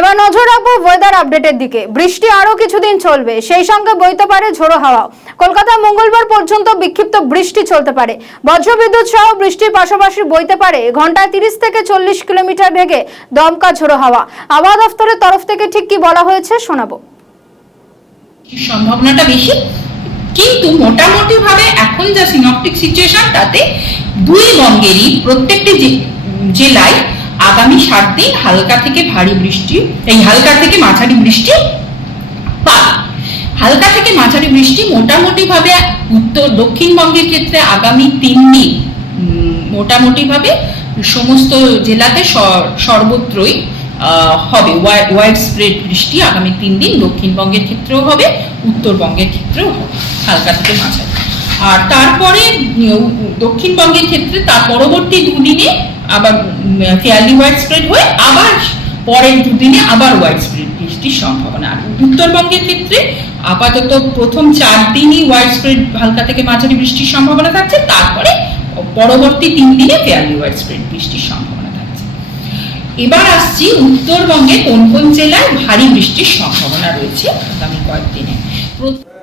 এবার নজর রাখবো ওয়েদার আপডেটের দিকে। বৃষ্টি আরো কিছুদিন চলবে, সেই সঙ্গে বইতে পারে ঝোড়ো হাওয়া। কলকাতায় মঙ্গলবার পর্যন্ত বিক্ষিপ্ত বৃষ্টি চলতে পারে। বজ্রবিদ্যুৎ সহ বৃষ্টির পাশাপাশি বইতে পারে ঘন্টায় 30 থেকে 40 কিলোমিটার বেগে দমকা ঝোড়ো হাওয়া। আবহাওয়া দফতরের তরফ থেকে ঠিক কি বলা হয়েছে শোনাবো। সম্ভাবনাটা বেশি, কিন্তু মোটামুটি ভাবে এখন যা সিনপটিক সিচুয়েশন তাতে দুই বঙ্গেরই প্রত্যেকটি জেলায় আগামী 7 দিন হালকা থেকে ভারী বৃষ্টি, এই হালকা থেকে মাঝারি বৃষ্টি পাবে। হালকা থেকে মাঝারি বৃষ্টি মোটামুটি ভাবে উত্তর দক্ষিণবঙ্গের ক্ষেত্রে আগামী 3 দিন মোটামুটি ভাবে সমস্ত জেলাতে সর্বত্রই হবে ওয়াইড স্প্রেড বৃষ্টি। আগামী 3 দিন দক্ষিণবঙ্গের ক্ষেত্রেও হবে, উত্তরবঙ্গের ক্ষেত্রেও হবে হালকা থেকে মাঝারি। আর তারপরে দক্ষিণবঙ্গের ক্ষেত্রে তার পরবর্তী দুদিনে আবার ফেয়ারলি ওয়াইড স্প্রেড হয়ে আবার পরের দুদিনে আবার ওয়াইড স্প্রেড বৃষ্টির সম্ভাবনা। আর উত্তরবঙ্গের ক্ষেত্রে আপাতত প্রথম 4 দিনই ওয়াইড স্প্রেড হালকা থেকে মাঝারি বৃষ্টির সম্ভাবনা থাকছে, তারপরে পরবর্তী 3 দিনে ফেয়ারলি ওয়াইড স্প্রেড বৃষ্টির সম্ভাবনা থাকছে। এবার আসছি উত্তরবঙ্গে কোন কোন জেলায় ভারী বৃষ্টির সম্ভাবনা রয়েছে আগামী কয়েকদিনে।